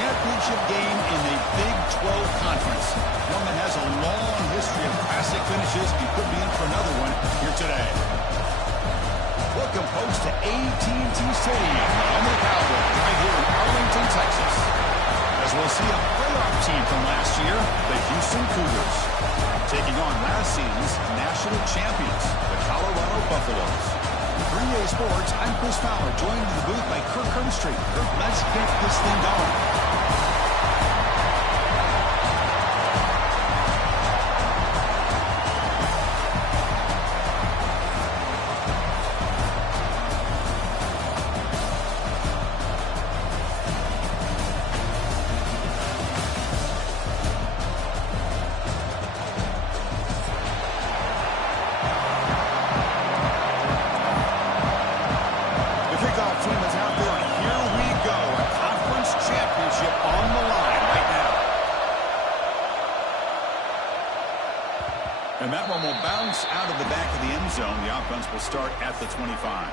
championship game in the Big 12 Conference. One that has a long history of classic finishes and could be in for another one here today. Welcome, folks, to AT&T Stadium, home of the Cowboys, right here in Arlington, Texas. As we'll see a playoff team from last year, the Houston Cougars, taking on last season's national champions, the Colorado Buffaloes. 3A Sports, I'm Chris Fowler, joined in the booth by Kirk Herbstreit. Kirk, let's get this thing going. And that one will bounce out of the back of the end zone. The offense will start at the 25.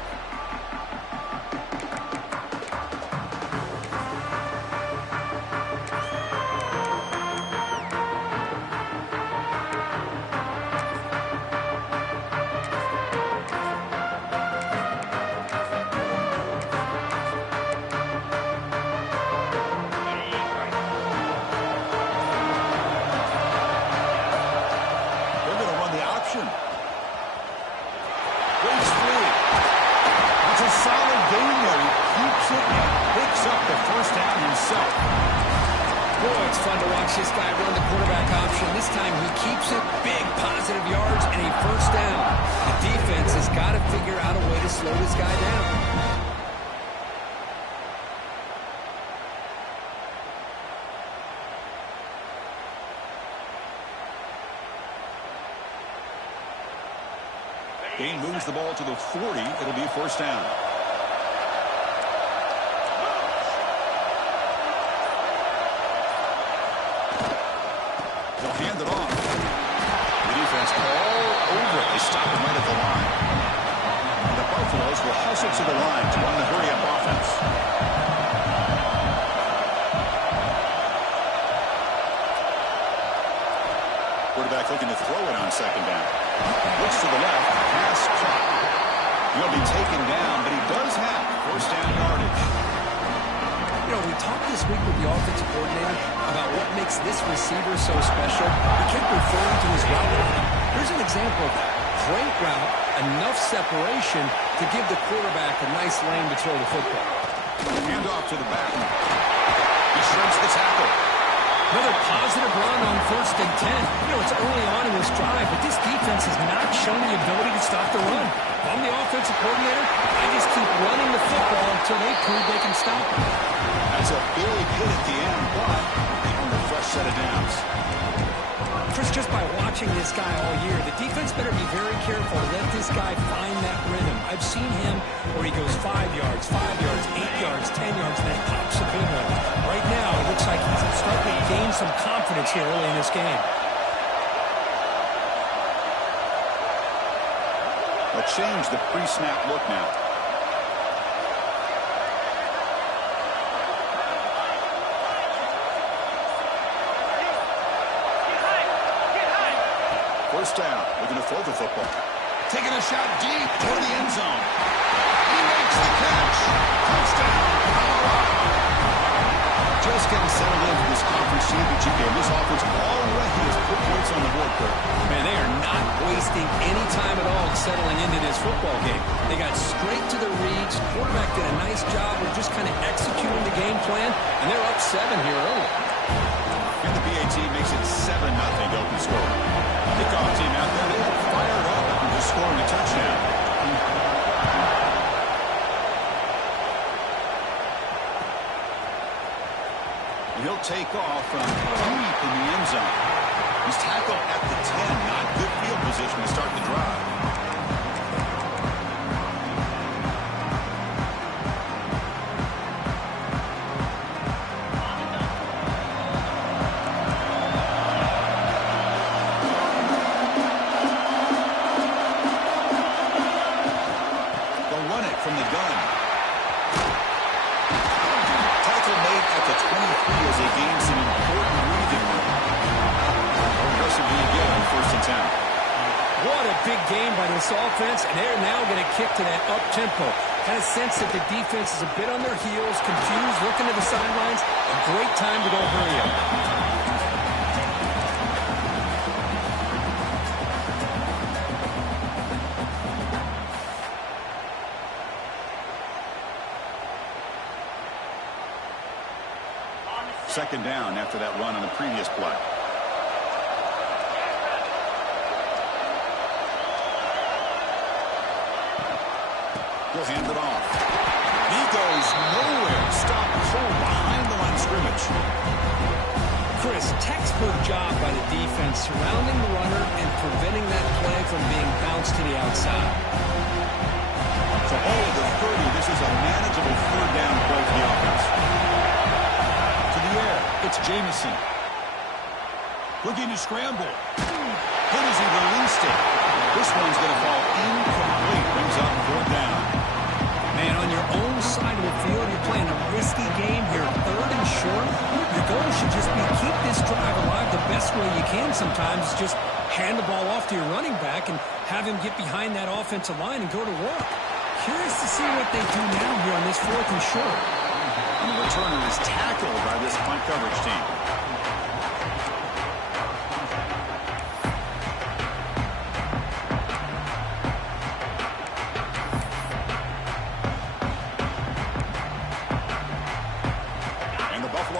It's fun to watch this guy run the quarterback option. This time he keeps it, big positive yards, and a first down. The defense has got to figure out a way to slow this guy down. Gain moves the ball to the 40. It'll be first down. They'll hand it off. The defense all over it. They stop him right at the line. And the Buffaloes will hustle to the line to run the hurry-up offense. Quarterback looking to throw it on second down. Looks to the left. Pass caught. He'll be taken down, but he does have first down yardage. You know, we talked this week with the offensive coordinator about what makes this receiver so special. He kept referring to his route running. Here's an example of that. Great route, enough separation to give the quarterback a nice lane to throw the football. Hand off to the back. He shrinks the tackle. Another positive run on 1st and 10. You know, it's early on in this drive, but this defense has not shown the ability to stop the run. If I'm the offensive coordinator, I just keep running the football until they prove they can stop it. That's a big hit at the end, but they earned a fresh set of downs. Chris, just by watching this guy all year, the defense better be very careful to let this guy find that rhythm. I've seen him where he goes 5 yards, 8 yards, 10 yards, and then pops a big one. Right now, it looks like he's starting to gain some confidence here early in this game. They'll change the pre-snap look now. First down, looking to throw the football. Taking a shot deep toward the end zone. He makes the catch. Touchdown, Colorado. Just getting settled into this conference championship game. This offense already has put points on the board, Kirk. Man, they are not wasting any time at all settling into this football game. They got straight to the reads. Quarterback did a nice job of just kind of executing the game plan, and they're up 7 here early. And the BA team makes it 7-0 to open score. Kickoff team out there, they are fired up after just scoring a touchdown. And he'll take off from deep in the end zone. He's tackled at the 10, not good field position to start the drive. From the gun. Tackle made at to 23 as they gain some important breathing room. How aggressive do you get on 1st and 10? What a big game by this offense, and they're now going to kick to that up-tempo. Kind of sense that the defense is a bit on their heels, confused, looking to the sidelines. A great time to go hurry up. Second down after that run on the previous play. He'll hand it off. He goes nowhere. Stop cold behind the line of scrimmage. Chris, textbook job by the defense surrounding the runner and preventing that play from being bounced to the outside. To hold the 30, this is a manageable 3rd down play for the offense. To the air, it's Jamison. Looking to scramble. Good as he released it. This one's going to fall incomplete. Brings up 4th down. Man, on your own side of the field, you're playing a risky game here, 3rd and short. Your goal should just be keep this drive alive the best way you can sometimes. Just hand the ball off to your running back and have him get behind that offensive line and go to work. Curious to see what they do now here on this 4th and short. And the returner is tackled by this punt coverage team.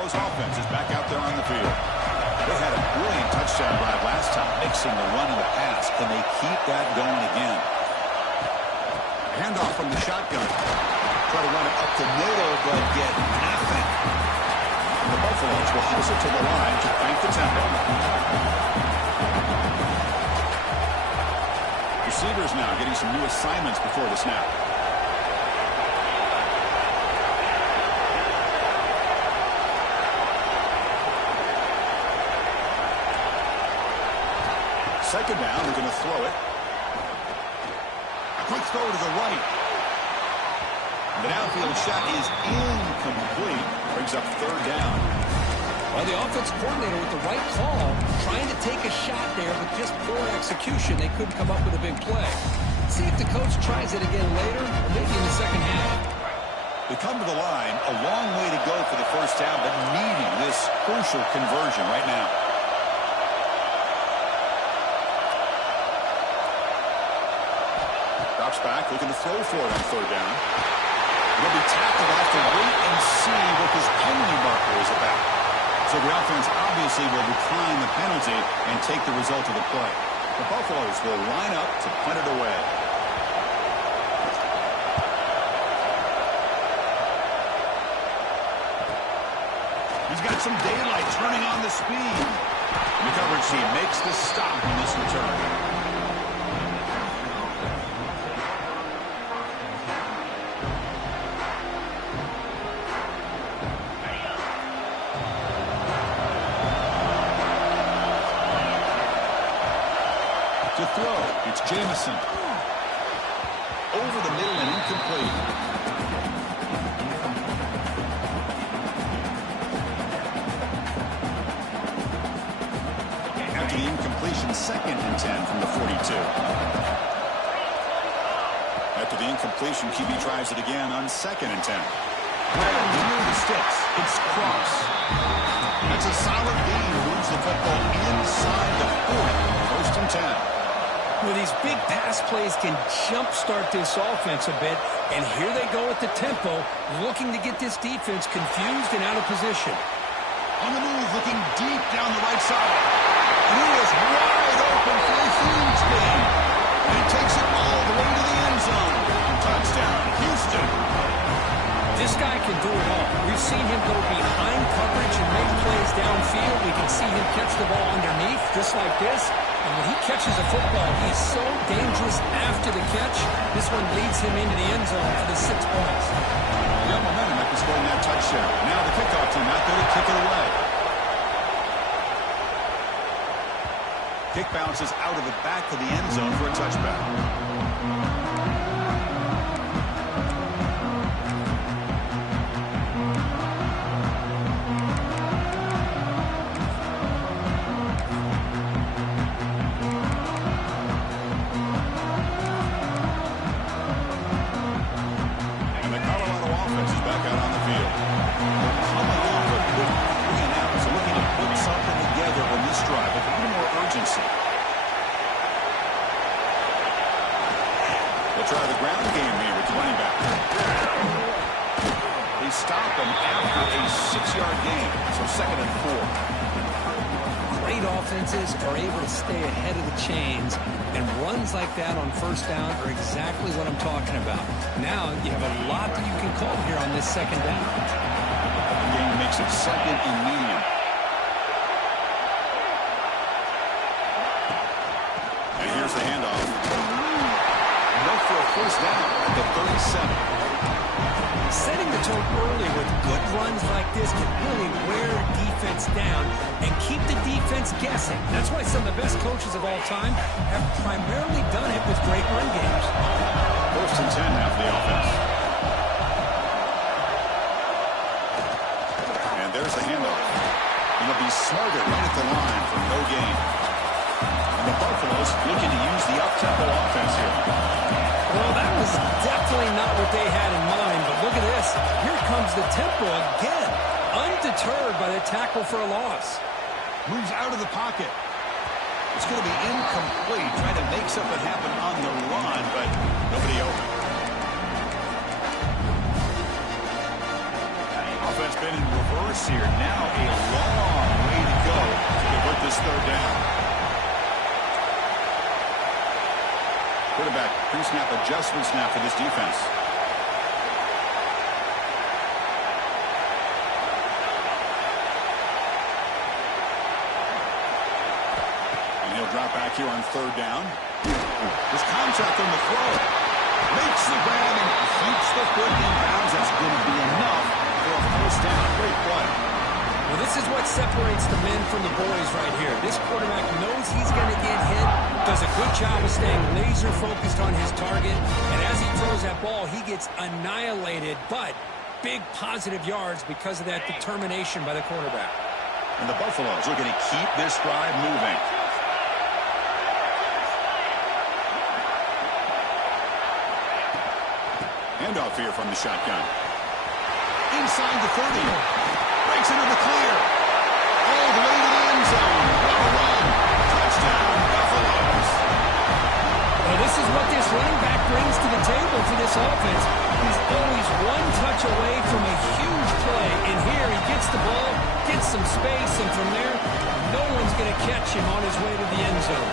Offense is back out there on the field. They had a brilliant touchdown drive last time, mixing the run and the pass. Can they keep that going again? Handoff from the shotgun. Try to run it up the middle, but get nothing. And the Buffaloes will house it to the line to crank the tempo. Receivers now getting some new assignments before the snap. Second down, they're going to throw it. Quick throw to the right. The downfield shot is incomplete. Brings up 3rd down. Well, the offense coordinator with the right call, trying to take a shot there, but just poor execution. They couldn't come up with a big play. See if the coach tries it again later, or maybe in the second half. They come to the line, a long way to go for the 1st down, but needing this crucial conversion right now. Drops back, looking to throw for it on 3rd down. He'll be tackled off to wait and see what this penalty marker is about. So the offense obviously will decline the penalty and take the result of the play. The Buffaloes will line up to punt it away. He's got some daylight turning on the speed. The coverage team makes the stop on this return. To throw, it's Jamison. Over the middle and incomplete. After the incompletion, 2nd and 10 from the 42. After the incompletion, QB tries it again on 2nd and 10. Well, near the sticks, it's Cross. That's a solid gain, moves the football inside the 40. 1st and 10. Well, these big pass plays can jumpstart this offense a bit, and here they go at the tempo, looking to get this defense confused and out of position. On the move, looking deep down the right side. And he is wide open for a huge gain. And he takes it all the way to the end zone. Touchdown, Houston. This guy can do it all. We've seen him go behind coverage and make plays downfield. We can see him catch the ball underneath, just like this. And when he catches a football, he's so dangerous after the catch. This one leads him into the end zone for the 6 points. Yeah, momentum after scoring that touchdown. Now the kickoff team out there to kick it away. Kick bounces out of the back of the end zone for a touchback. 6-yard gain, so 2nd and 4. Great offenses are able to stay ahead of the chains, and runs like that on 1st down are exactly what I'm talking about. Now you have a lot that you can call here on this 2nd down. The game makes it 2nd and medium. And here's the handoff. Enough for a 1st down at the 37. Setting the tone early with good runs like this can really wear defense down and keep the defense guessing. That's why some of the best coaches of all time have primarily done it with great run games. 1st and 10 now for the offense. And there's the handoff. It'll be smarter right at the line for no gain. And the Buffaloes looking to use the up-tempo offense here. Well, that was definitely not what they had in mind, but look at this. Here comes the tempo again, undeterred by the tackle for a loss. Moves out of the pocket. It's going to be incomplete, trying to make something happen on the run, but nobody open. Offense been in reverse here. Now a long way to go to convert this 3rd down. Quarterback pre-snap adjustments now for this defense. And he'll drop back here on 3rd down. His contact on the throw. Makes the grab and keeps the foot in bounds. That's going to be enough for a 1st down. Great play. Well, this is what separates the men from the boys right here. This quarterback knows he's going to get hit, does a good job of staying laser focused on his target, and as he throws that ball, he gets annihilated, but big positive yards because of that determination by the quarterback. And the Buffaloes looking to keep this drive moving. Handoff here from the shotgun. Inside the 30. Breaks into the clear. All the way to the end zone. What a run. Touchdown, Buffaloes. Well, this is what this running back brings to the table for this offense. He's always one touch away from a huge play. And here he gets the ball, gets some space, and from there, no one's going to catch him on his way to the end zone.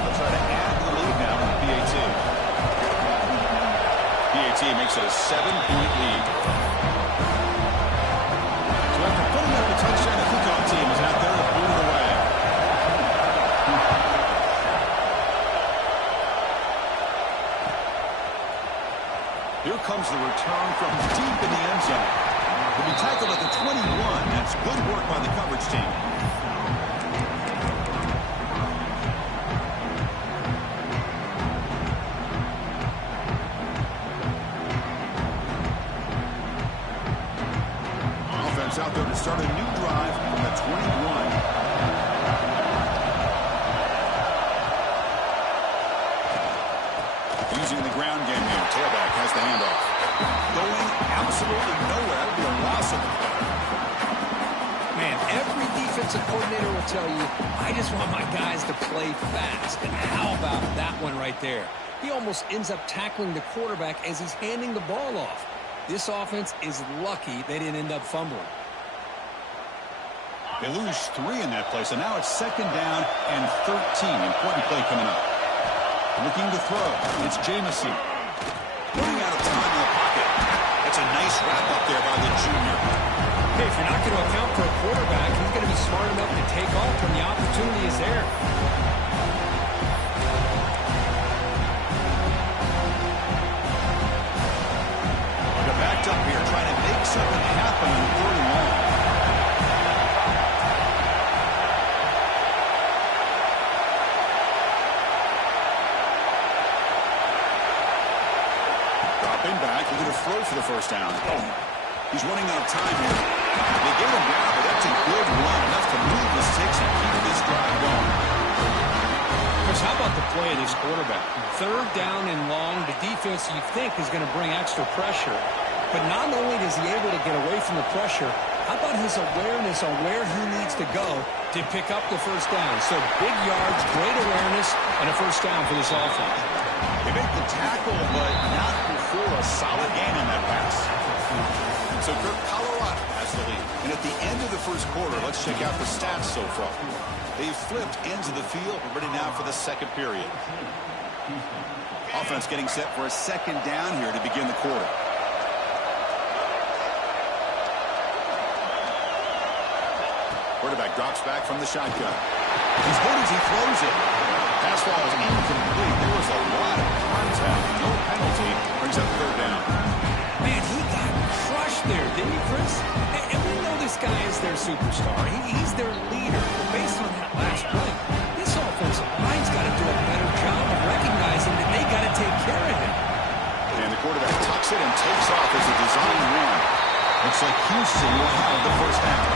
They'll try to add the lead now in the PAT. PAT makes it a 7-point lead. Touchdown, the kickoff team is out there to boot it away. Here comes the return from deep in the end zone. He'll be tackled at the 21. That's good work by the coverage team. Out there to start a new drive from the 21. Using the ground game here. Tailback has the handoff. Going absolutely nowhere. That would be a loss of the play. Man, every defensive coordinator will tell you, I just want my guys to play fast. And how about that one right there? He almost ends up tackling the quarterback as he's handing the ball off. This offense is lucky they didn't end up fumbling. They lose 3 in that play, so now it's 2nd down and 13. Important play coming up. Looking to throw. It's Jamison. Running out of time in the pocket. That's a nice wrap up there by the junior. Hey, if you're not going to account for a quarterback, he's going to be smart enough to take off when the opportunity is there. They're backed up here, trying to make something happen on 3rd and long. Back, he's going to throw for the 1st down. He's running out of time here. They get him down, but that's a good run, enough to move the sticks and keep this drive going. Chris, how about the play of this quarterback? 3rd down and long, the defense you think is going to bring extra pressure. But not only is he able to get away from the pressure, how about his awareness on where he needs to go to pick up the 1st down? So big yards, great awareness, and a 1st down for this offense. They make the tackle, but not before a solid gain on that pass. So Colorado has the lead, and first quarter. Let's check out the stats so far. They've flipped ends of the field. We're ready now for the second period. Offense getting set for a second down here to begin the quarter. Quarterback drops back from the shotgun. He's good as he throws it. Pass ball is incomplete. There was a lot of contact. No penalty. Brings up third down. Man, he got crushed there, didn't he, Chris? And we know this guy is their superstar. He's their leader. But based on that last play, this offensive line's got to do a better job of recognizing that they got to take care of him. And the quarterback tucks it and takes off as a design run. Looks like Houston will have the first down.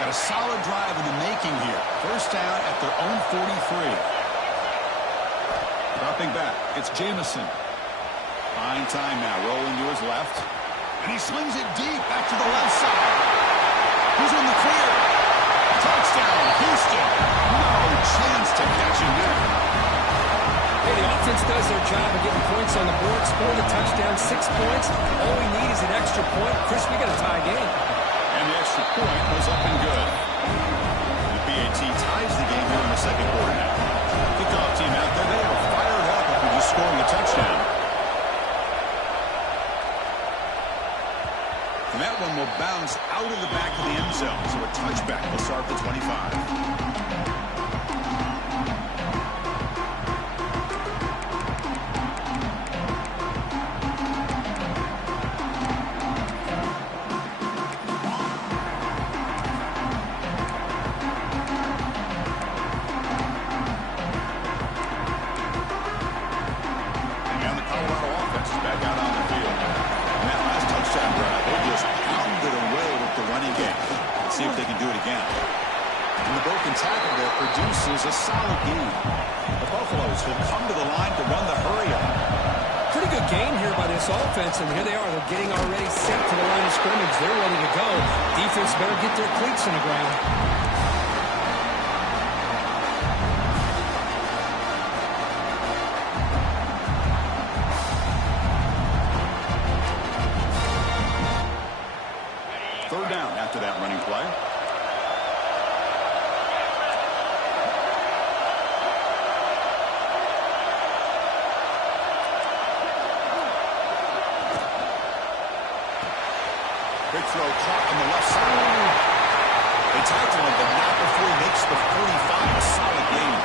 Got a solid drive in the making here. First down at their own 43. Dropping back, it's Jamison. Fine time now, rolling to his left. And he slings it deep back to the left side. Who's in the clear? Touchdown, Houston. No chance to catch him there. Hey, the offense does their job of getting points on the board, score the touchdown, 6 points. All we need is an extra point. Chris, we got a tie game. And the extra point was up and good. The BAT ties the game here in the second quarter now. Kickoff team out there, they are fired up after just scoring a touchdown. And that one will bounce out of the back of the end zone. So a touchback will start the 25. See if they can do it again. And the broken tackle there produces a solid gain. The Buffaloes will come to the line to run the hurry-up. Pretty good game here by this offense, and here they are. They're getting already set to the line of scrimmage. They're ready to go. Defense better get their cleats in the ground. Third down after that running play. Big throw caught on the left side. They tackle him, but not before he makes the 45. A solid game.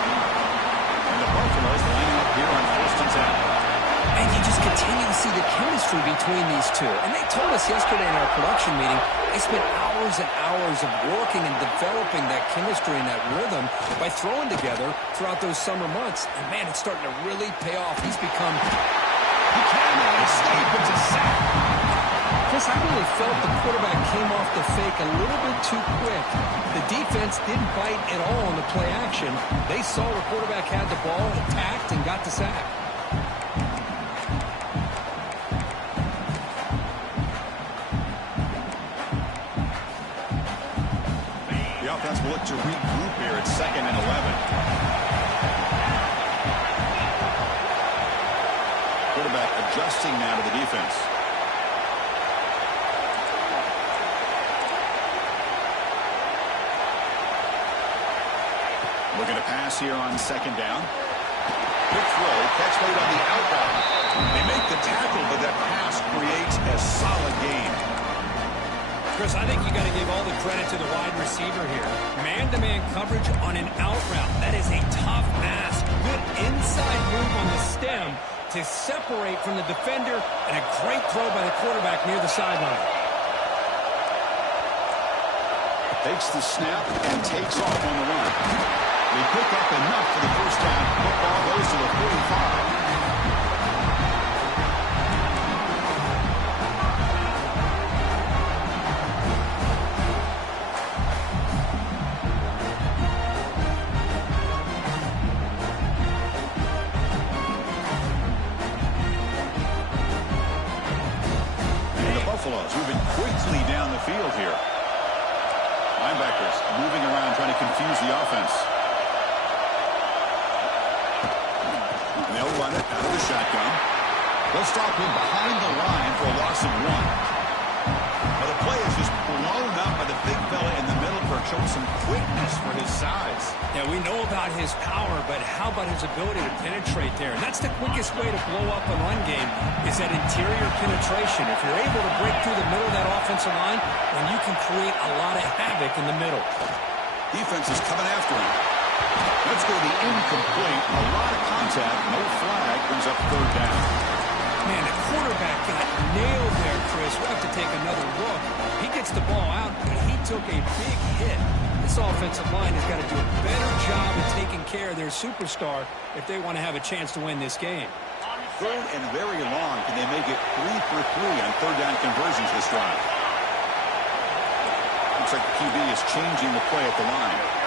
And the Buffaloes lining up here on first and 10. And you just continue to see the chemistry between these two. And they told us yesterday in our production meeting, they spent hours and hours of working and developing that chemistry and that rhythm by throwing together throughout those summer months. And, man, it's starting to really pay off. He's become... He can escape. It's a sack. Chris, I really felt the quarterback came off the fake a little bit too quick. The defense didn't bite at all on the play action. They saw the quarterback had the ball, attacked, and got the sack. The offense will look to regroup here at 2nd and 11. Quarterback adjusting now to the defense. Looking to pass here on 2nd down. Quick throw, catch made on the outbound. They make the tackle, but that pass creates a solid gain. Chris, I think you got to give all the credit to the wide receiver here. Man-to-man coverage on an out route. That is a tough ask. Good inside move on the stem to separate from the defender, and a great throw by the quarterback near the sideline. Takes the snap and takes off on the run. They pick up enough for the first down. Football goes to the 45. Buffaloes moving quickly down the field here. Linebackers moving around, trying to confuse the offense. And they'll run it out of the shotgun. They'll stop him behind the line for a loss of 1. Well, the play is just blown up by the big fella in the middle for showing some quickness for his size. Yeah, we know about his power, but how about his ability to penetrate there? And that's the quickest way to blow up a run game is that interior penetration. If you're able to break through the middle of that offensive line, then you can create a lot of havoc in the middle. Defense is coming after him. Let's go to the incomplete. A lot of contact. No flag. Brings up 3rd down. Man, the quarterback got nailed there, Chris. We'll have to take another look. He gets the ball out, but he took a big hit. This offensive line has got to do a better job of taking care of their superstar if they want to have a chance to win this game. 3rd and very long. Can they make it 3 for 3 on 3rd down conversions this drive? Looks like the QB is changing the play at the line.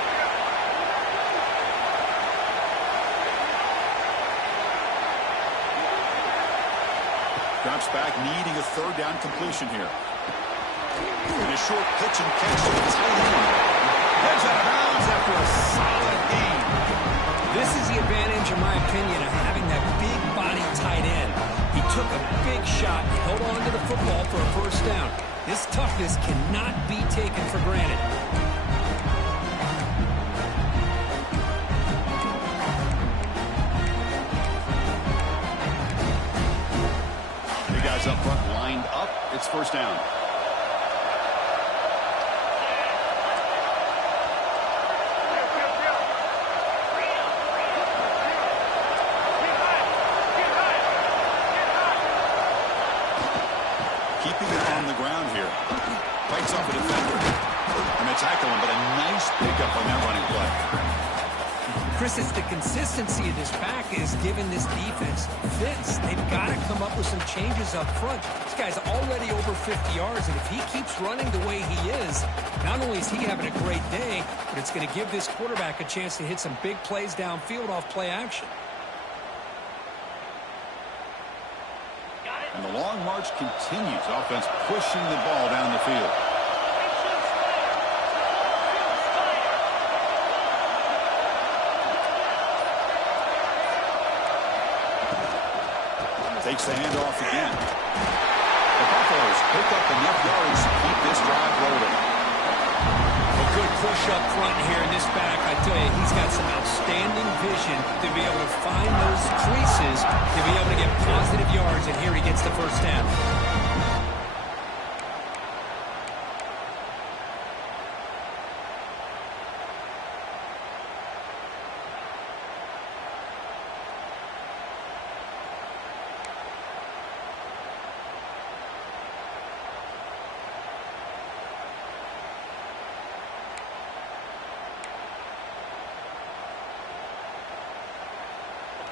Drops back, needing a 3rd down completion here. And a short pitch and catch to the tight end. Heads out of bounds after a solid gain. This is the advantage, in my opinion, of having that big body tight end. He took a big shot, held on to the football for a 1st down. This toughness cannot be taken for granted. Up front, lined up. It's 1st down. Keeping it on the ground here. Fights off a defender. And they tackle him, but a nice pickup on that running play. Chris, it's the consistency of this back is giving this defense fits. They've got to come up with some changes up front. This guy's already over 50 yards, and if he keeps running the way he is, not only is he having a great day, but it's going to give this quarterback a chance to hit some big plays downfield off play action. And the long march continues. Offense pushing the ball down the field. Takes the handoff again. The Buffaloes pick up enough yards to keep this drive rolling. A good push up front here in this back. I tell you, he's got some outstanding vision to be able to find those creases, to be able to get positive yards, and here he gets the 1st down.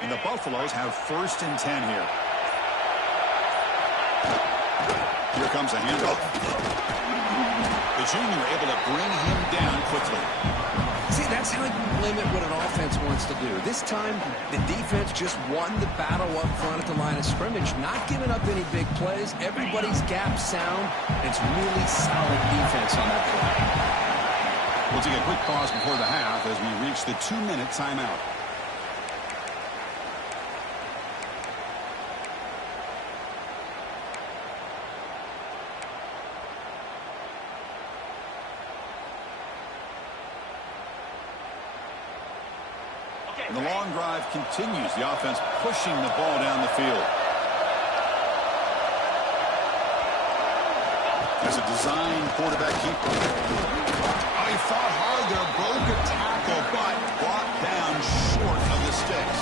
And the Buffaloes have 1st and 10 here. Here comes a handoff. The junior able to bring him down quickly. See, that's how you limit what an offense wants to do. This time, the defense just won the battle up front at the line of scrimmage, not giving up any big plays. Everybody's gap sound. It's really solid defense on that play. We'll take a quick pause before the half as we reach the 2-minute timeout. And the long drive continues. The offense pushing the ball down the field. As a design quarterback keeper. Oh, he fought hard there, broke a tackle, but brought down short of the sticks.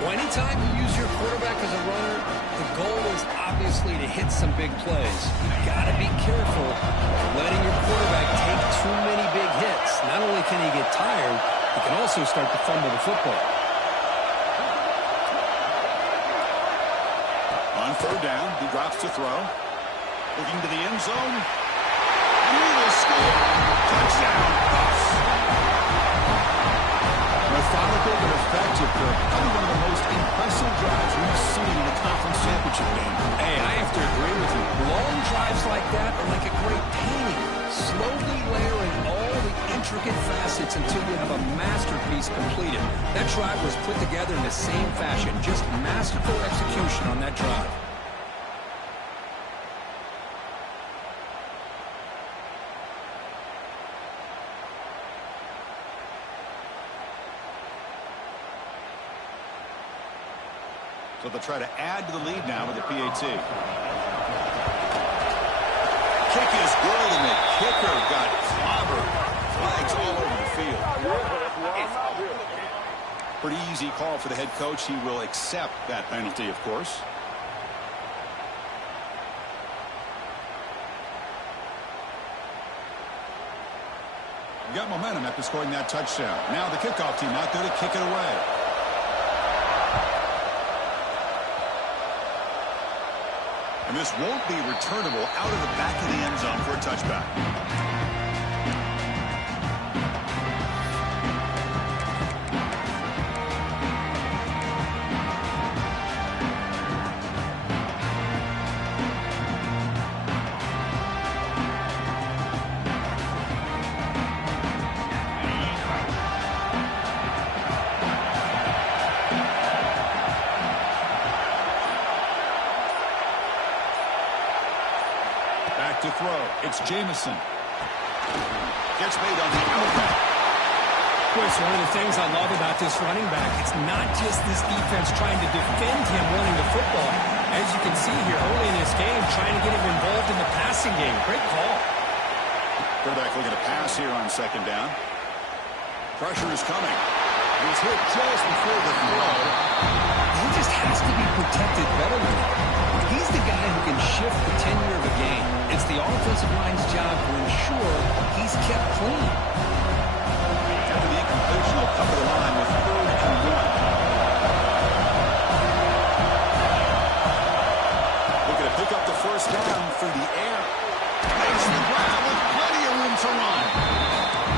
Well, anytime you use your quarterback as a runner, the goal is obviously to hit some big plays. You've got to be careful of letting your quarterback take too many big hits. Not only can he get tired, he can also start to fumble the football. On 3rd down, he drops to throw. Looking to the end zone. He will score. Touchdown, Buffs. Methodical but effective. Probably one of the most impressive drives we've seen in a conference championship game. Hey, I have to agree with you. Long drives like that are like a great painting. Slowly layering all the intricate facets until you have a masterpiece completed. That drive was put together in the same fashion. Just masterful execution on that drive. So they'll try to add to the lead now with the PAT. Kick is good, and the kicker got clobbered. Flags all over the field. Pretty easy call for the head coach. He will accept that penalty, of course. Got momentum after scoring that touchdown. Now the kickoff team out there to kick it away. And this won't be returnable out of the back of the end zone for a touchback. To throw. It's Jamison. Gets made on the outback. Chris, one of the things I love about this running back, it's not just this defense trying to defend him running the football. As you can see here early in this game, trying to get him involved in the passing game. Great call. Quarterback looking to pass here on second down. Pressure is coming. He's hit just before the throw. He just has to be protected better than that. He's the guy who can shift the tenure of a game. It's the offensive line's job to ensure he's kept clean. After the incompletion, he'll cover the line with 3rd and 1. Looking to pick up the first down through the air. Makes the grab with plenty of room to run.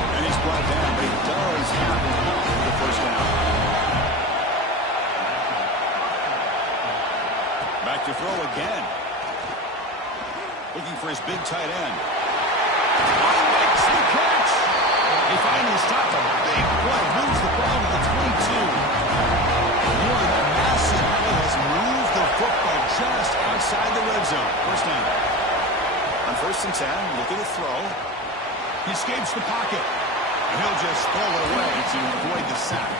And he's brought down, but he does have enough for the first down. Back to throw again. Looking for his big tight end. He makes the catch. He finally stops a big play. Moves the ball to the 22. One massive play has moved the football just outside the red zone. First down. On 1st and 10, looking to throw. He escapes the pocket. And he'll just throw it away to avoid the sack.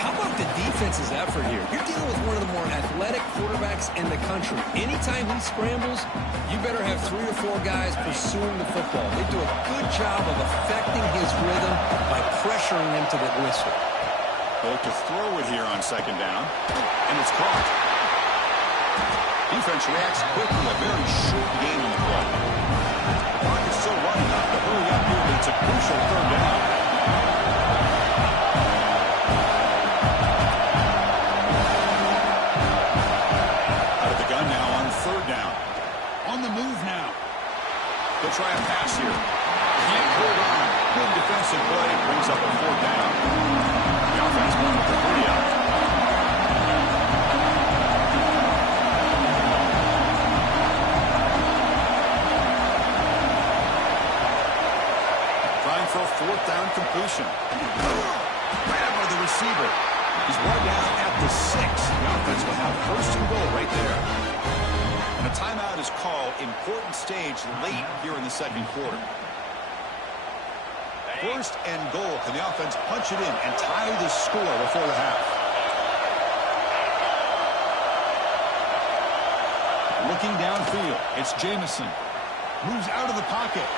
How about the defense's effort here? You're dealing with one of the more athletic quarterbacks in the country. Anytime he scrambles, you better have 3 or 4 guys pursuing the football. They do a good job of affecting his rhythm by pressuring him to the whistle. They'll look to throw it here on second down, and it's caught. Defense reacts quickly. A very short game on the play. The clock is still running up to hurry up here, but it's a crucial 3rd down. On the move now. They'll try a pass here. Can't hold on. Good defensive play. Brings up a 4th down. The offense going with the 3 out. Trying for a 4th down completion. Grab by the receiver. He's brought down at the 6. The offense will have 1st and goal right there. And a timeout is called. Important stage late here in the 2nd quarter. 1st and goal. Can the offense punch it in and tie the score before the half? Looking downfield. It's Jamison. Moves out of the pocket.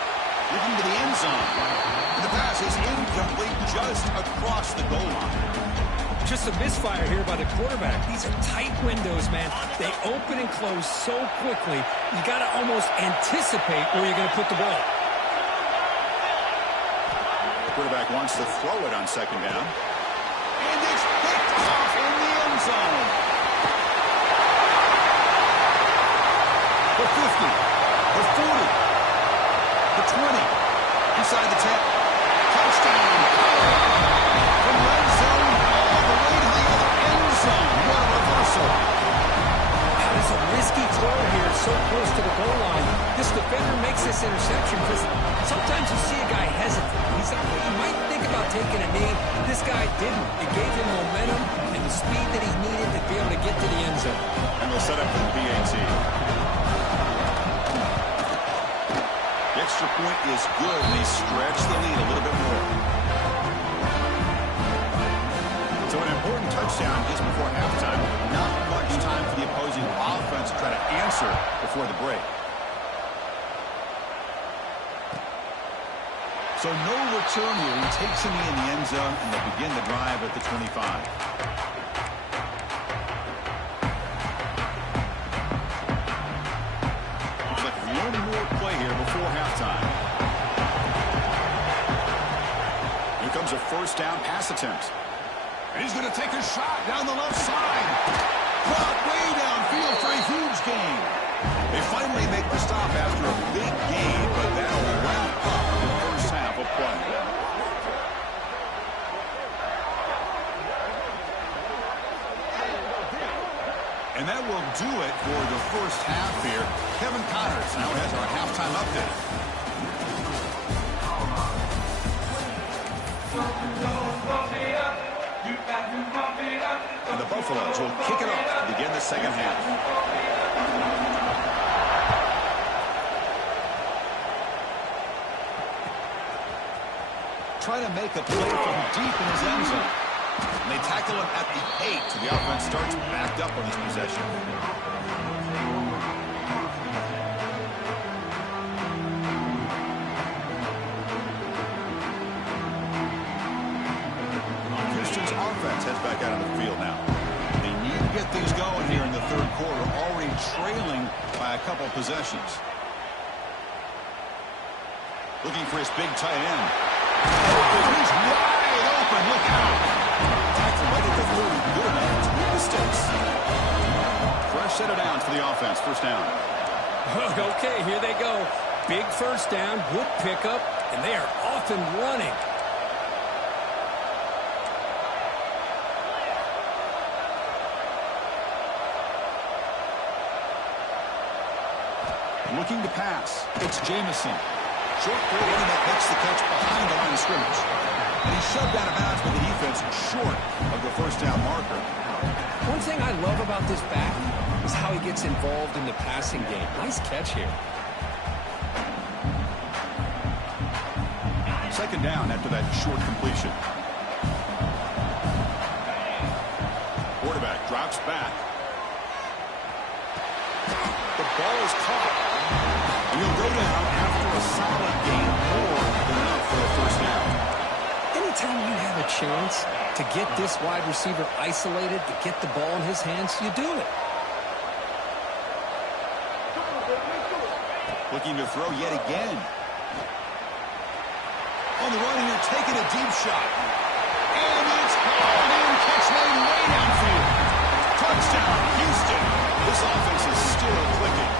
Looking to the end zone. And the pass is incomplete just across the goal line. Just a misfire here by the quarterback. These are tight windows, man. They open and close so quickly, you got to almost anticipate where you're going to put the ball. The quarterback wants to throw it on second down. And it's picked off in the end zone. The 50, the 40, the 20, inside the 10. Touchdown. From red zone all the way to the other end zone. What a reversal. That is a risky throw here so close to the goal line. This defender makes this interception because sometimes you see a guy hesitate. He might think about taking a knee. This guy didn't. It gave him momentum and the speed that he needed to be able to get to the end zone. And we'll set up for the PAT. The extra point is good, and they stretch the lead a little bit more. So an important touchdown just before halftime. Not much time for the opposing offense to try to answer before the break. So no return here. He takes a knee in the end zone, and they begin the drive at the 25. Looks like one more play here before halftime. Here comes a first down pass attempt. And he's going to take a shot down the left side. Brought way downfield for a huge gain. They finally make the stop after a big gain, but that'll wrap up the first half of play. And that will do it for the first half here. Kevin Connors now has our halftime update. And the Buffaloes will kick it off to begin the second half. Trying to make a play from deep in his end zone. And they tackle him at the 8, so the offense starts backed up on this possession. Houston's offense heads back out on the field now. They need to get things going here in the third quarter, already trailing by a couple possessions. Looking for his big tight end. He's wide open. Look out. Tackle right at the 30. Good enough to move the sticks. Fresh set of downs for the offense. First down. Okay, here they go. Big first down, good pickup, and they are off and running. Looking to pass. It's Jamison. Short throw running that makes the catch behind the line of scrimmage. And he's shoved out of bounds by the defense short of the first down marker. One thing I love about this back is how he gets involved in the passing game. Nice catch here. Second down after that short completion. Quarterback drops back. The ball is caught. And he'll go down after a solid gain, more than enough for a first down. Anytime you have a chance to get this wide receiver isolated, to get the ball in his hands, you do it. Looking to throw yet again. On the run here, taking a deep shot. And it's hauled in, catch made way downfield. Touchdown, Houston. This offense is still clicking.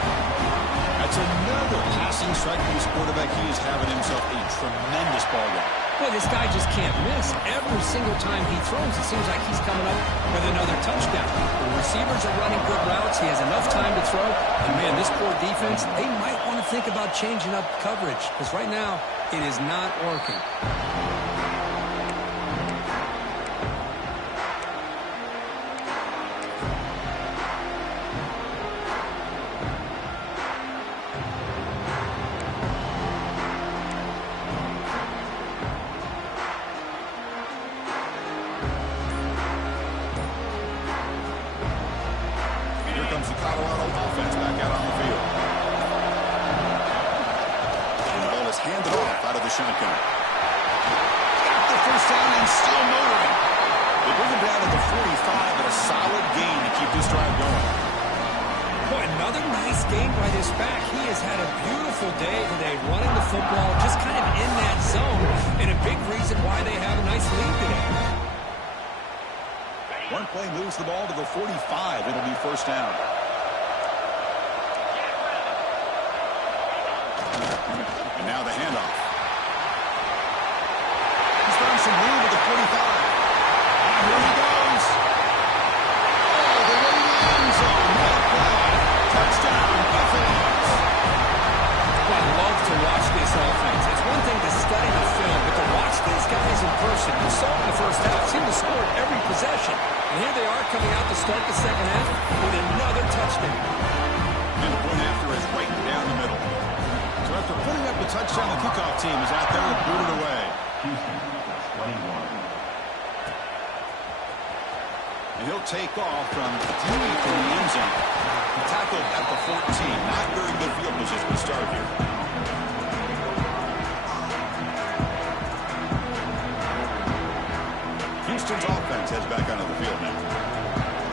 That's another passing strike for this quarterback. He is having himself a tremendous ball game. Boy, this guy just can't miss. Every single time he throws, it seems like he's coming up with another touchdown. The receivers are running good routes. He has enough time to throw. And, man, this poor defense, they might want to think about changing up coverage because right now it is not working. Shotgun. Got the first down and still motoring. They bring him down to the 45, but a solid gain to keep this drive going. Boy, another nice game by this back. He has had a beautiful day today, running the football, just kind of in that zone, and a big reason why they have a nice lead today. One play moves the ball to the 45. It'll be first down. And now the handoff. Some room at the 45. And here he goes. Oh, the way to the end zone. What a play. start the second half with another touchdown. And the point after is right down the middle. So after putting up the touchdown, the kickoff team is out there and booted away. Houston, 21. And he'll take off from deep in the end zone. Tackled at the 14. Not very good field position to start here. Houston's offense heads back onto the field now.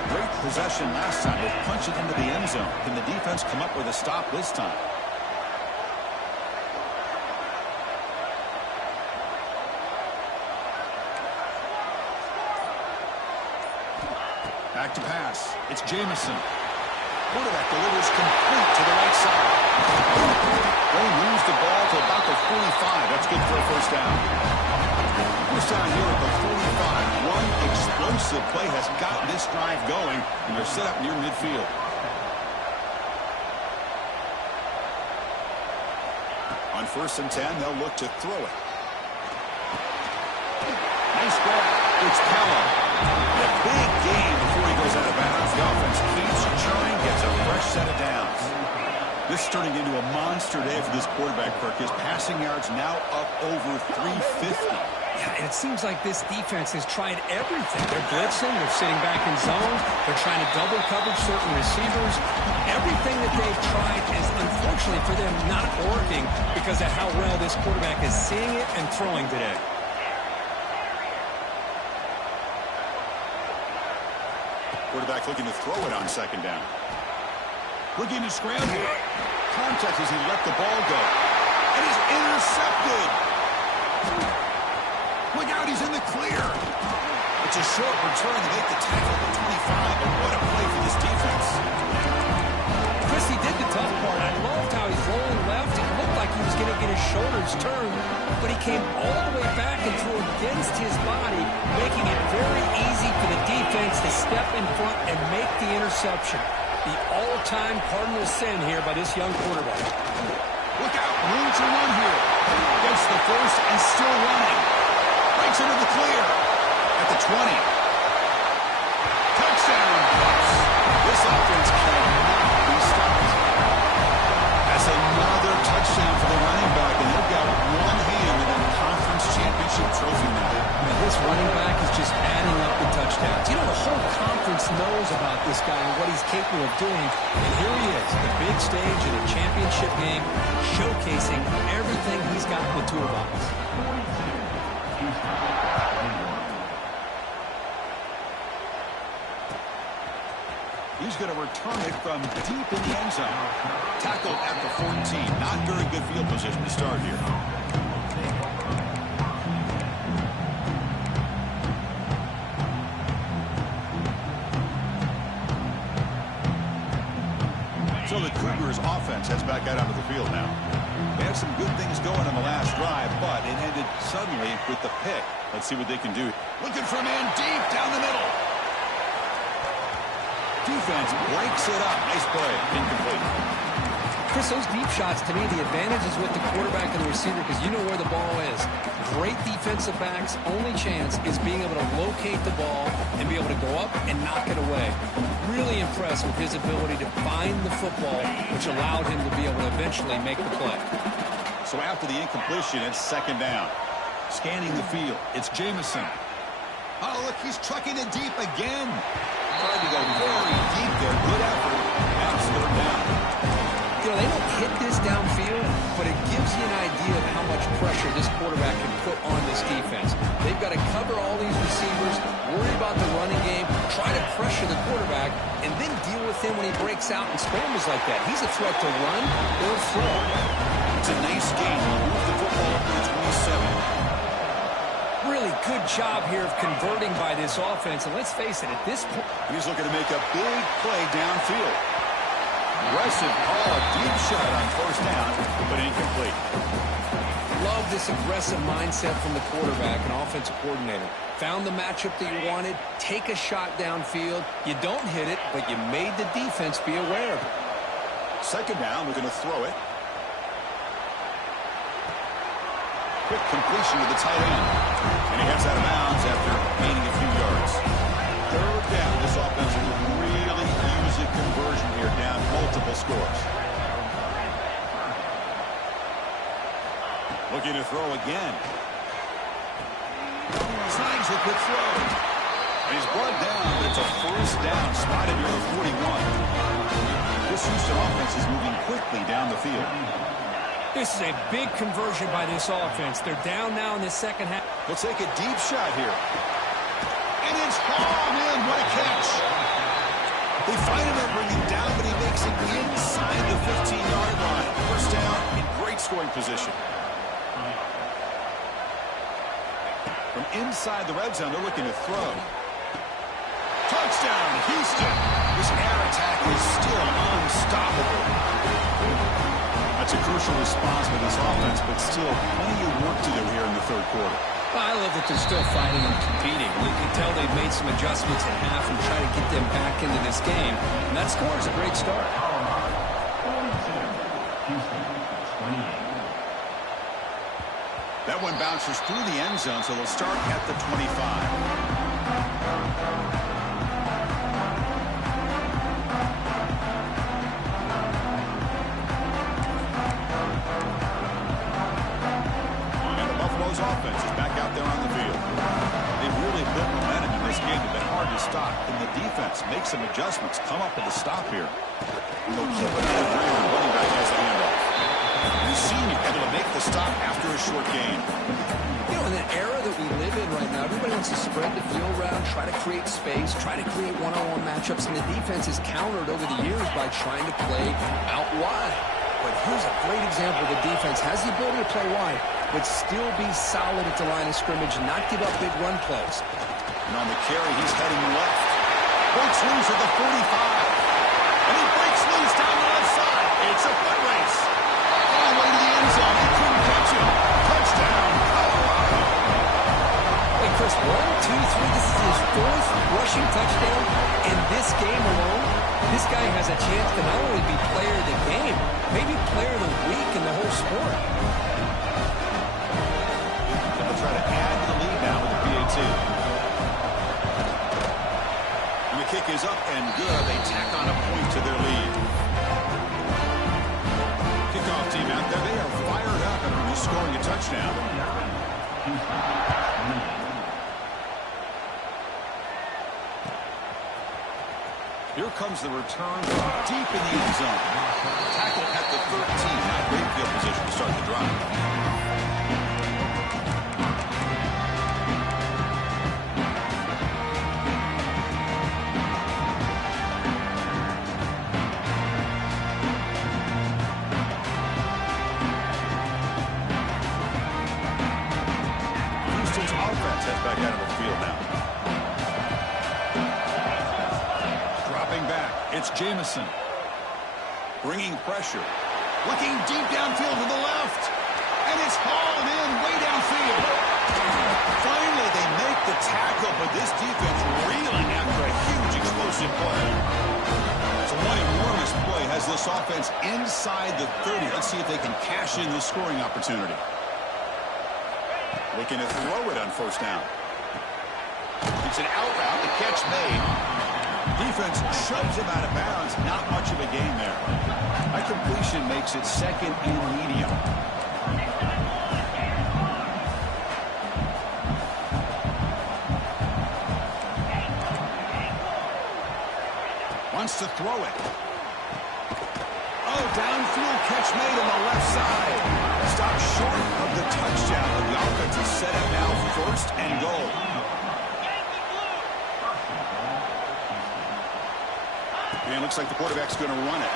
Great possession last time. They punch it into the end zone. Can the defense come up with a stop this time? Back to pass. It's Jamison. Quarterback delivers complete to the right side. They lose the ball to about the 45. That's good for a first down. First down here at the 45. One explosive play has got this drive going, and they're set up near midfield. On 1st and 10, they'll look to throw it. Nice grab. It's Pella. A big gain before he goes out of bounds. The offense keeps churning, gets a fresh set of downs. This is turning into a monster day for this quarterback, Kirk. His passing yards now up over 350. Yeah, and it seems like this defense has tried everything. They're blitzing, they're sitting back in zone, they're trying to double coverage certain receivers. Everything that they've tried is, unfortunately for them, not working because of how well this quarterback is seeing it and throwing today. Quarterback looking to throw it on 2nd down. Looking to scramble. Contact as he let the ball go. And he's intercepted. Look out, he's in the clear. It's a short return to make the tackle at the 25, but what a play for this defense. Chris, he did the tough part. I loved how he's rolling left. It looked like he was going to get his shoulders turned, but he came all the way back and threw against his body, making it very easy for the defense to step in front and make the interception. The all-time cardinal sin here by this young quarterback. Look out, room to run here. Gets the first and still running. Breaks into the clear at the 20. Touchdown. This offense cannot be stopped. That's another touchdown for the running back, and they've got one hand in a conference championship trophy now. This running back is just adding up the touchdowns. You know, the whole conference knows about this guy and what he's capable of doing. And here he is, the big stage of the championship game, showcasing everything he's got in the toolbox. He's going to return it from deep in the end zone. Tackled at the 14. Not very good field position to start here. So the Cougars offense heads back out onto the field now. They had some good things going on the last drive, but it ended suddenly with the pick. Let's see what they can do. Looking for a man deep down the middle. Defense breaks it up. Nice play. Incomplete. Chris, those deep shots, to me, the advantage is with the quarterback and the receiver because you know where the ball is. Great defensive backs' only chance is being able to locate the ball and be able to go up and knock it away. Really impressed with his ability to find the football, which allowed him to be able to eventually make the play. So after the incompletion, it's 2nd down. Scanning the field, it's Jamison. Oh, look, he's trucking it deep again. Tried to go very deep there. Good effort. Now it's 3rd down. You know, they don't hit this downfield, but it gives you an idea of how much pressure this quarterback can put on this defense. They've got to cover all these receivers, worry about the running game, try to pressure the quarterback, and then deal with him when he breaks out and scrambles like that. He's a threat to run or throw. It's a nice game. Move the football up to the 27. Really good job here of converting by this offense. And let's face it, at this point, he's looking to make a big play downfield. Aggressive call, a deep shot on 1st down, but incomplete. Love this aggressive mindset from the quarterback and offensive coordinator. Found the matchup that you wanted, take a shot downfield. You don't hit it, but you made the defense be aware of it. 2nd down, we're going to throw it. Quick completion to the tight end. And he heads out of bounds after gaining a few yards. 3rd down, this offense will conversion here, down multiple scores. Looking to throw again. Slides a good throw. And he's brought down, but it's a first down, spotted near the 41. This Houston offense is moving quickly down the field. This is a big conversion by this offense. They're down now in the second half. They'll take a deep shot here. And it's hauled in. What a catch. They find him and bring him down, but he makes it inside the 15-yard line. First down in great scoring position. From inside the red zone, they're looking to throw. Touchdown, Houston. This air attack is still unstoppable. That's a crucial response by this offense, but still plenty of work to do here in the third quarter. Well, I love that they're still fighting and competing. You can tell they've made some adjustments at half and try to get them back into this game. And that score is a great start. That one bounces through the end zone, so they'll start at the 25. Offense is back out there on the field. They've really built momentum in this game. They've been hard to stop. And the defense makes some adjustments. Come up with a stop here. And they'll keep it on the ground. Running back has the handoff. We've seen you able to make the stop after a short game. You know, in the era that we live in right now, everybody wants to spread the field around, try to create space, try to create one-on-one matchups, and the defense is countered over the years by trying to play out wide. But here's a great example. The defense has the ability to play wide, but still be solid at the line of scrimmage and not give up big run plays. And on the carry, he's heading left. Breaks loose at the 45. And he breaks loose down the left side. It's a foot race. All the way to the end zone. He couldn't catch him. Touchdown, Colorado. Hey, Chris, 1, 2, 3. This is his fourth rushing touchdown in this game alone. This guy has a chance to not only be player of the game, maybe player of the week in the whole sport. They'll try to add to the lead now with the PAT. And the kick is up and good. They tack on a point to their lead. Kickoff team out there. They are fired up after just scoring a touchdown. Here comes the return from deep in the end zone. Tackle at the 13. Now great field position to start the drive. Houston's offense heads back out of the field now. It's Jamison. Bringing pressure. Looking deep downfield to the left. And it's hauled in way downfield. Finally, they make the tackle, but this defense reeling after a huge explosive play. So one enormous play has this offense inside the 30. Let's see if they can cash in the scoring opportunity. Looking to throw it on first down. It's an out route. The catch made. Defense shoves him out of bounds. Not much of a gain there. That completion makes it second and medium. Wants to throw it. Oh, downfield catch made on the left side. Stopped short of the touchdown, but the offense is set up now first and goal. And looks like the quarterback's going to run it.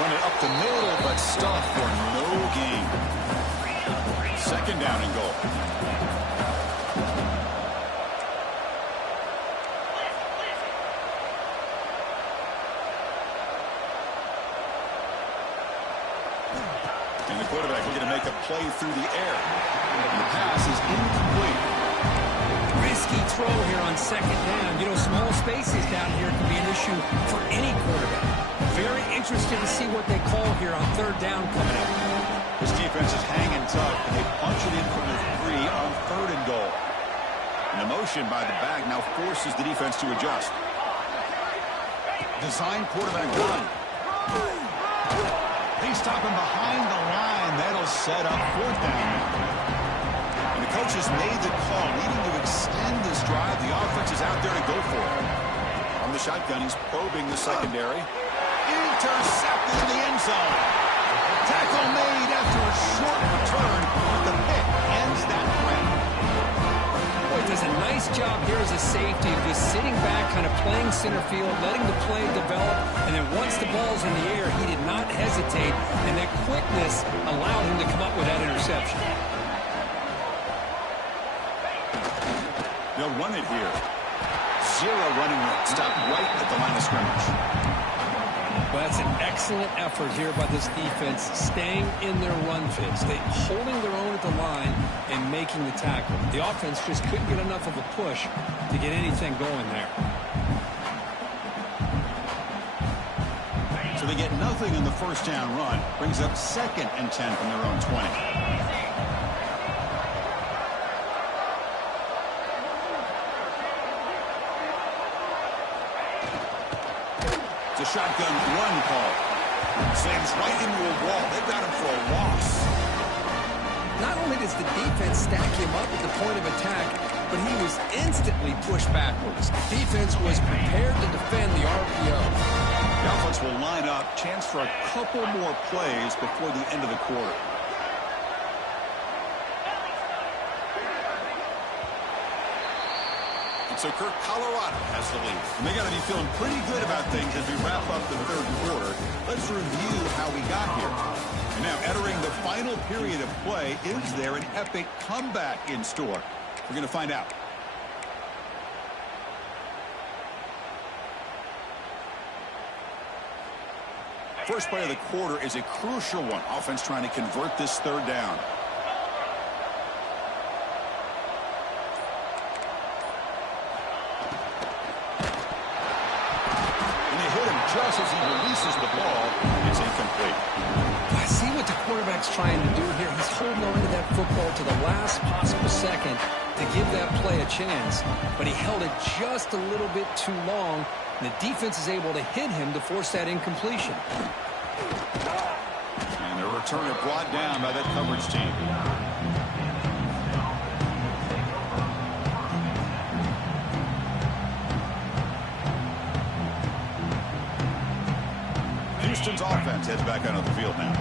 Run it up the middle, but stuffed for no gain. Second down and goal. And the quarterback looking to make a play through the air. And the pass is incomplete. Risky throw here on second down. You know, small spaces down here can be an issue for any quarterback. Very interested to see what they call here on third down coming up. This defense is hanging tough, and they punch it in from the 3 on third and goal. And the motion by the back now forces the defense to adjust. Design quarterback run. They stop him behind the line. That'll set up 4th down. And the coach has made the call, needing to extend this drive. The offense is out there to go for it. From the shotgun, he's probing the secondary. Intercepted in the end zone. Tackle made after a short return, but the pick ends that play. Boy, does a nice job here as a safety of just sitting back, kind of playing center field, letting the play develop, and then once the ball's in the air, he did not hesitate, and that quickness allowed him to come up with that interception. They'll run it here. 0 running room. Stop right at the line of scrimmage. Well, that's an excellent effort here by this defense, staying in their run fits. They holding their own at the line and making the tackle. The offense just couldn't get enough of a push to get anything going there. So they get nothing in the 1st down run. Brings up 2nd and 10 from their own 20. It's a shotgun run call. Slams right into a wall. They've got him for a loss. Not only does the defense stack him up at the point of attack, but he was instantly pushed backwards. The defense was prepared to defend the RPO. The offense will line up. Chance for a couple more plays before the end of the quarter. So Kirk, Colorado has the lead. And they got to be feeling pretty good about things as we wrap up the 3rd quarter. Let's review how we got here. And now entering the final period of play, is there an epic comeback in store? We're going to find out. First play of the quarter is a crucial one. Offense trying to convert this 3rd down. Just as he releases the ball, it's incomplete. I see what the quarterback's trying to do here. He's holding on to that football to the last possible second to give that play a chance. But he held it just a little bit too long, and the defense is able to hit him to force that incompletion. And the returner brought down by that coverage team. Houston's offense heads back onto the field now.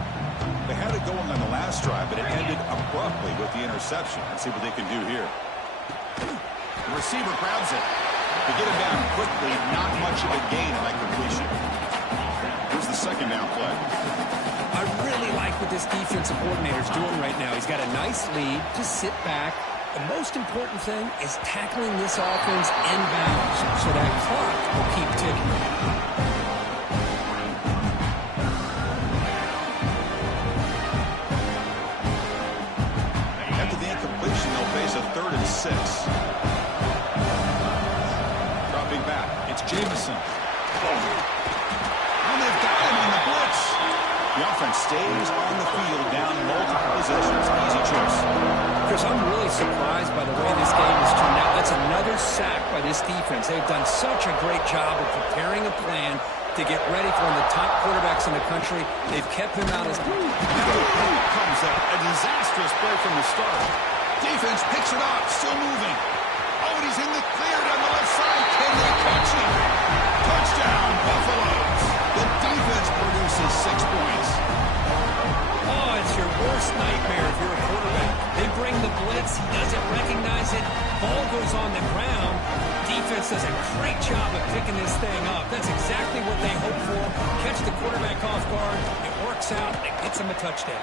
They had it going on the last drive, but it ended abruptly with the interception. Let's see what they can do here. The receiver grabs it. They get him down quickly. Not much of a gain on that completion. Here's the 2nd down play. I really like what this defensive coordinator is doing right now. He's got a nice lead to sit back. The most important thing is tackling this offense inbounds so that clock will keep ticking. A 3rd and 6. Dropping back. It's Jameson. And they've got him on the blitz. The offense stays on the field down multiple possessions. Easy choice. Chris, I'm really surprised by the way this game has turned out. That's another sack by this defense. They've done such a great job of preparing a plan to get ready for one of the top quarterbacks in the country. They've kept him out as... Comes out. A disastrous play from the start. Defense picks it up, still moving. Oh, and he's in the clear down the left side. Can they catch him? Touchdown, Buffaloes. The defense produces 6 points. Oh, it's your worst nightmare if you're a quarterback. They bring the blitz. He doesn't recognize it. Ball goes on the ground. Defense does a great job of picking this thing up. That's exactly what they hope for. Catch the quarterback off guard. It works out. It gets him a touchdown.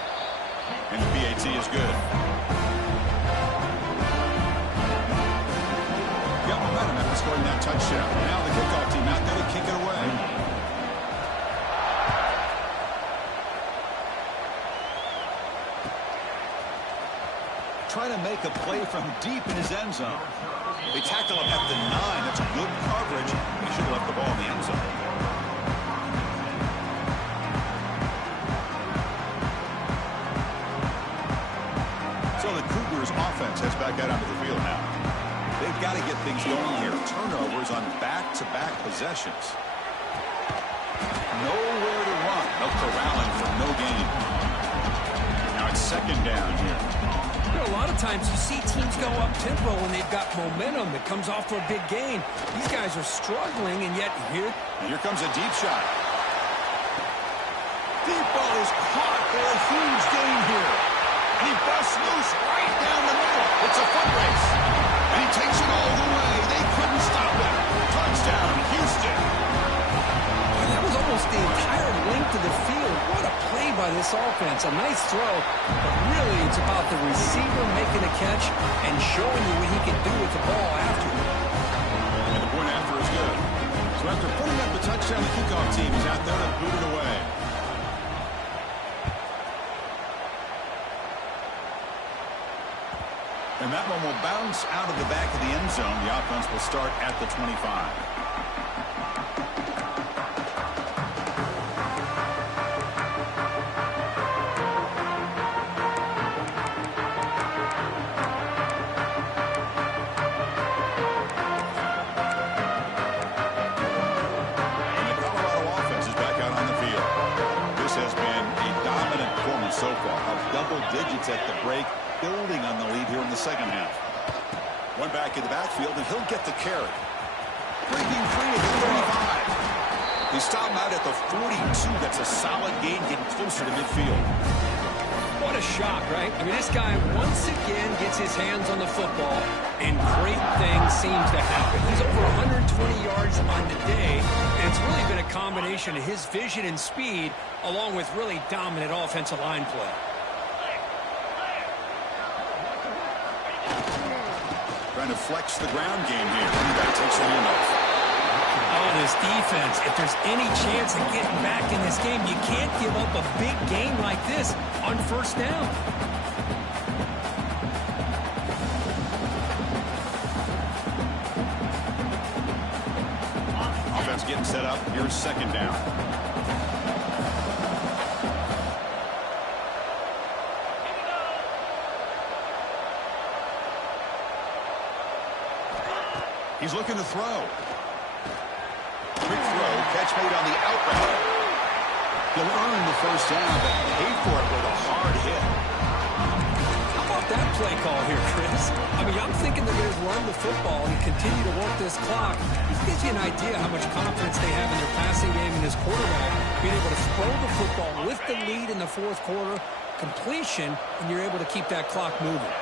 And the PAT is good. Got momentum after scoring that touchdown. Now the kickoff team out there to kick it away. Trying to make a play from deep in his end zone. They tackle him at the 9. That's good coverage. They should have left the ball in the end zone. So the Cougars offense heads back out onto the field now. They've got to get things going here. Turnovers on back-to-back possessions. nowhere to run. No corralling for no gain. Now it's second down here. You know, a lot of times you see teams go up tempo when they've got momentum that comes off for a big gain. These guys are struggling, and yet here Comes a deep shot. Deep ball is caught for a huge gain here. And he busts loose right down the middle. It's a foot race. And he takes it all the way. They couldn't stop him. Touchdown, Houston. Well, that was almost the entire length of the field. What a play by this offense. A nice throw, but really it's about the receiver making a catch and showing you what he can do with the ball after. And the point after is good. So after putting up the touchdown, the kickoff team is out there to boot it away. And that one will bounce out of the back of the end zone. The offense will start at the 25. So far, up double digits at the break, building on the lead here in the second half. One back in the backfield, and he'll get the carry. Breaking free at the 35. They stop him out at the 42. That's a solid gain, getting closer to midfield. What a shot, right? I mean, this guy once again gets his hands on the football, and great things seem to happen. He's over 120 yards on the day, and it's really been a combination of his vision and speed, along with really dominant offensive line play. Trying to flex the ground game here. That takes a handoff. Oh, this defense, if there's any chance of getting back in this game, you can't give up a big game like this on first down. Offense getting set up. Here's second down. He's looking to throw. Quick throw, catch made on the out route. He'll earn the first down, but paid for it with a hard hit. How about that play call here, Chris? I mean, I'm thinking they're going to run the football and continue to work this clock. This gives you an idea how much confidence they have in their passing game and this quarterback being able to throw the football with the lead in the fourth quarter, completion, and you're able to keep that clock moving.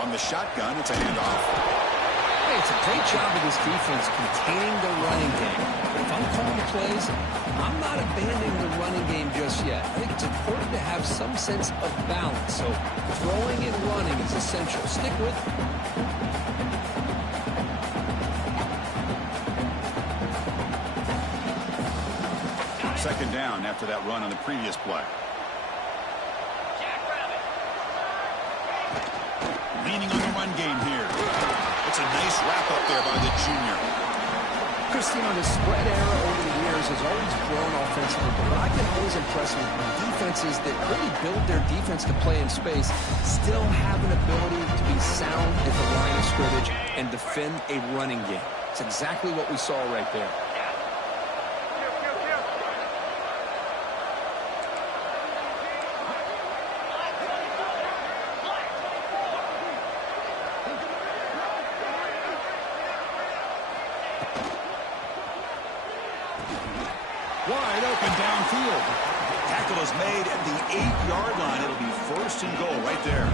On the shotgun, it's a handoff. Hey, it's a great job of this defense containing the running game. But if I'm calling the plays, I'm not abandoning the running game just yet. I think it's important to have some sense of balance. So throwing and running is essential. Stick with it. Second down after that run on the previous play. Leaning on the run game here. It's a nice wrap-up there by the junior. Christine, the spread era over the years has always grown offensively, but what I've been always impressed with defenses that really build their defense to play in space still have an ability to be sound at the line of scrimmage and defend a running game. It's exactly what we saw right there. Wide open downfield. Tackle is made at the 8-yard line. It'll be first and goal right there.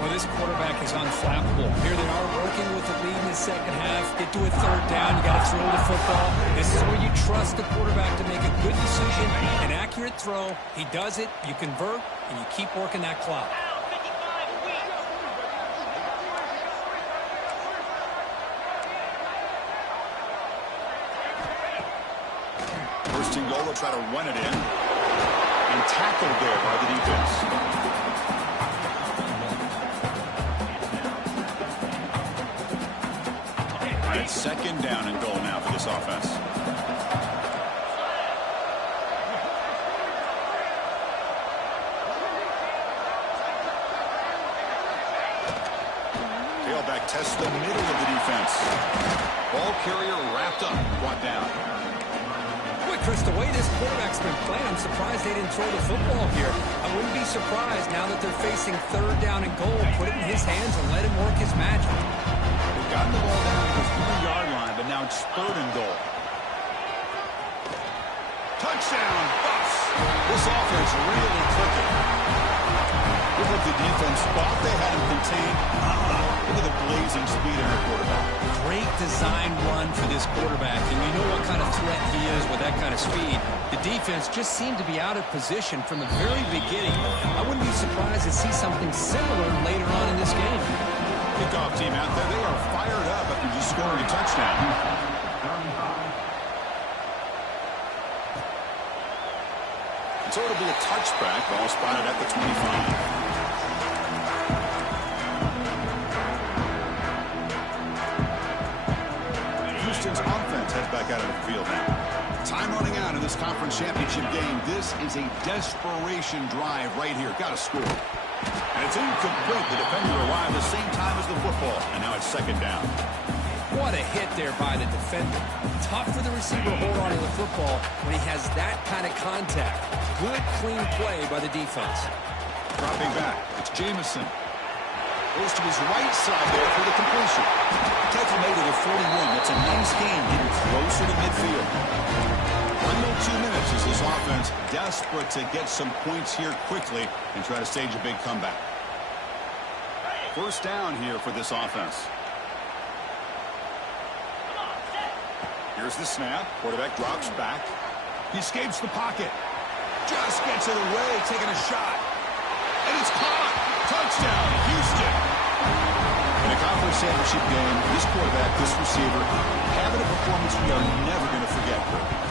Well, this quarterback is unflappable. Here they are working with the lead in the second half. Get to a third down. You got to throw the football. This is where you trust the quarterback to make a good decision, an accurate throw. He does it, you convert, and you keep working that clock. First and goal, they'll try to run it in. And tackled there by the defense. All right, second down and goal now for this offense. Tailback tests the middle of the defense. Ball carrier wrapped up, brought down. Boy, Chris, the way this quarterback's been playing, I'm surprised they didn't throw the football here. I wouldn't be surprised now that they're facing third down and goal. Put it in his hands and let him work his magic. They've gotten the ball down to the 3-yard line, but now it's third and goal. Touchdown, Buffs. This offense really clicking. Look like the defense thought they had him contained. Look at the blazing speed in our quarterback. Great design run for this quarterback, and you know what kind of threat he is with that kind of speed. The defense just seemed to be out of position from the very beginning. I wouldn't be surprised to see something similar later on in this game. Kickoff team out there, they are fired up after just scoring a touchdown. And so it'll be a touchback, ball spotted at the 25. Houston's offense heads back out of the field now. Time running out in this conference championship game. This is a desperation drive right here. Got to score. And it's incomplete. The defender arrived the same time as the football. And now it's second down. What a hit there by the defender. Tough for the receiver to hold on to the football when he has that kind of contact. Good, clean play by the defense. Dropping back. It's Jamison. Goes to his right side there for the completion. Tackle made to the 41. That's a nice game, getting closer to midfield. Final 2 minutes as this offense desperate to get some points here quickly and try to stage a big comeback. First down here for this offense. Here's the snap. Quarterback drops back. He escapes the pocket. Just gets it away, taking a shot. And it's caught. Touchdown, Houston. In a conference championship game, this quarterback, this receiver, having a performance we are never going to forget.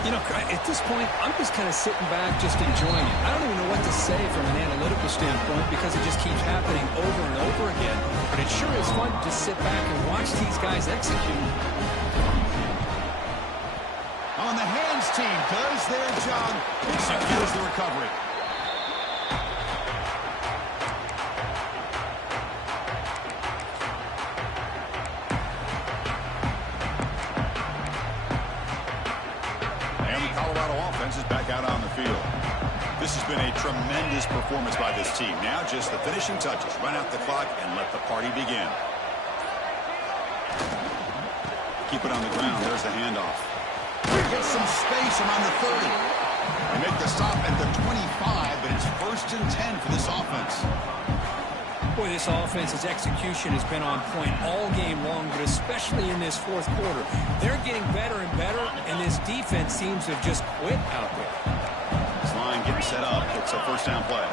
You know, at this point, I'm just kind of sitting back, just enjoying it. I don't even know what to say from an analytical standpoint because it just keeps happening over and over again. But it sure is fun to just sit back and watch these guys execute. On the hands team does their job. It secures the recovery. And the Colorado offense is back out on the field. This has been a tremendous performance by this team. Now just the finishing touches. Run out the clock and let the party begin. Keep it on the ground. There's the handoff. Gets some space around the 30. They make the stop at the 25, but it's 1st and 10 for this offense. Boy, this offense's execution has been on point all game long, but especially in this fourth quarter. They're getting better and better, and this defense seems to have just quit out there. This line getting set up. It's a first down play.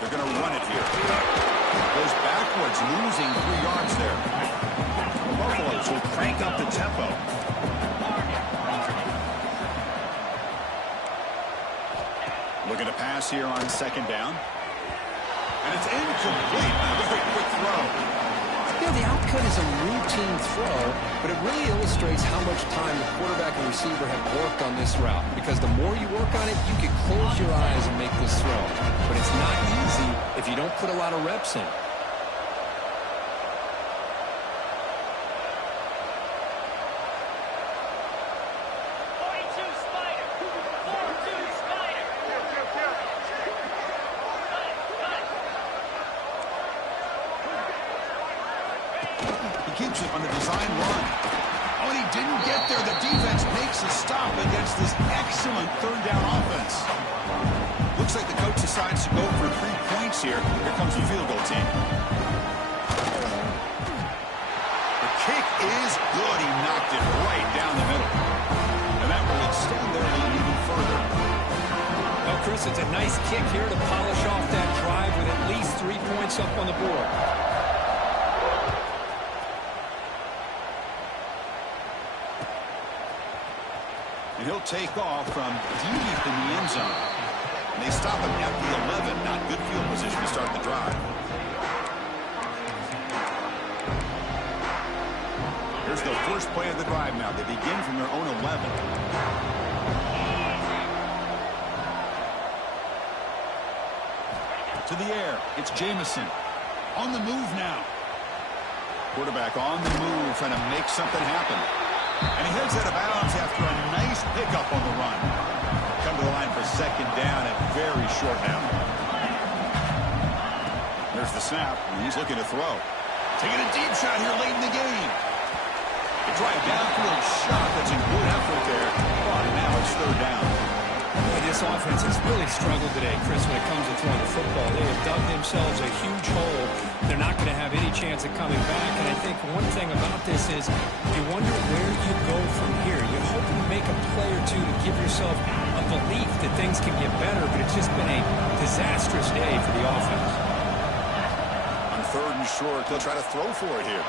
They're going to run it here. Goes backwards, losing 3 yards there. The Buffaloes will crank up the tempo. Looking to pass here on second down. And it's incomplete. Very quick throw. You know, the outcut is a routine throw, but it really illustrates how much time the quarterback and receiver have worked on this route. Because the more you work on it, you can close your eyes and make this throw. But it's not easy if you don't put a lot of reps in. Keeps it on the design run. Oh, and he didn't get there. The defense makes a stop against this excellent third down offense. Looks like the coach decides to go for 3 points here. Here comes the field goal team. The kick is good. He knocked it right down the middle. And that will extend their lead even further. Well, Chris, it's a nice kick here to polish off that drive with at least 3 points up on the board. And he'll take off from deep in the end zone. And they stop him at the 11. Not good field position to start the drive. Here's the first play of the drive now. They begin from their own 11. To the air. It's Jamison. On the move now. Quarterback on the move, trying to make something happen. And he heads out of bounds after a nice pickup on the run. Come to the line for second down and very short now. There's the snap, and he's looking to throw. Taking a deep shot here late in the game. They try a downfield shot. That's a good effort there. But now it's third down. This offense has really struggled today, Chris, when it comes to throwing the football. They have dug themselves a huge hole. They're not going to have any chance of coming back. And I think one thing about this is you wonder where you go from here. You're hoping to make a play or two to give yourself a belief that things can get better, but it's just been a disastrous day for the offense. On third and short, they'll try to throw for it here.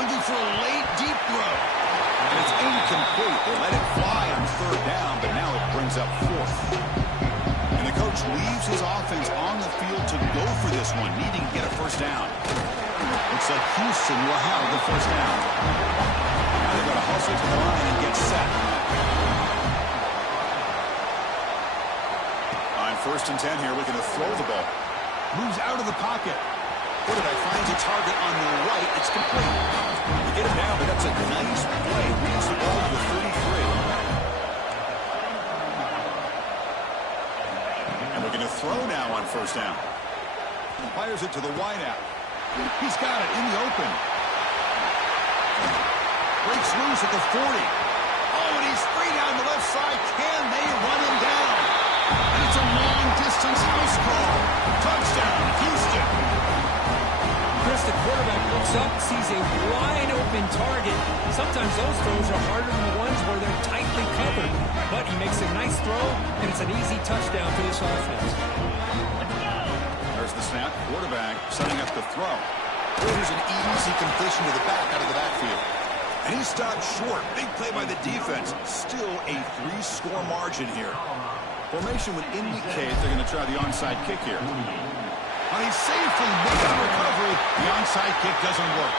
Looking for a late, deep throw. And it's incomplete. They let it fly on third down, but now it brings up fourth. And the coach leaves his offense on the field to go for this one, needing to get a first down. Looks like Houston will have the first down. Now they've got to hustle to the line and get set. On 1st and 10 here, looking to throw the ball. Moves out of the pocket. Finds a target on the right. It's complete. They get it down, but that's a nice play. Moves the ball to the 33. And we're going to throw now on first down. Fires it to the wideout. He's got it in the open. Breaks loose at the 40. Oh, and he's free down the left side. Can they run him down? And it's a long-distance house call. Touchdown, Houston. Chris, the quarterback looks up, sees a wide-open target. Sometimes those throws are harder than the ones where they're tightly covered. But he makes a nice throw, and it's an easy touchdown for this offense. There's the snap. Quarterback setting up the throw. Here's an easy completion to the back out of the backfield. And he stopped short. Big play by the defense. Still a 3-score margin here. Formation would indicate they're going to try the onside kick here. And he safely makes the recovery. The onside kick doesn't work.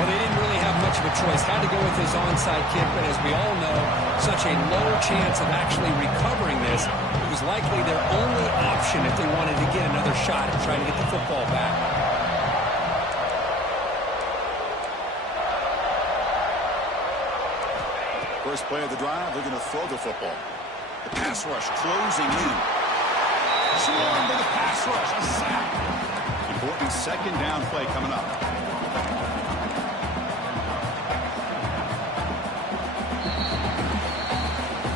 Well, they didn't really have much of a choice. Had to go with his onside kick, but as we all know, such a low chance of actually recovering this. It was likely their only option if they wanted to get another shot at trying to get the football back. First play of the drive, they're going to throw the football. The pass rush closing in. Swarmed by the pass rush. A sack. Important second down play coming up.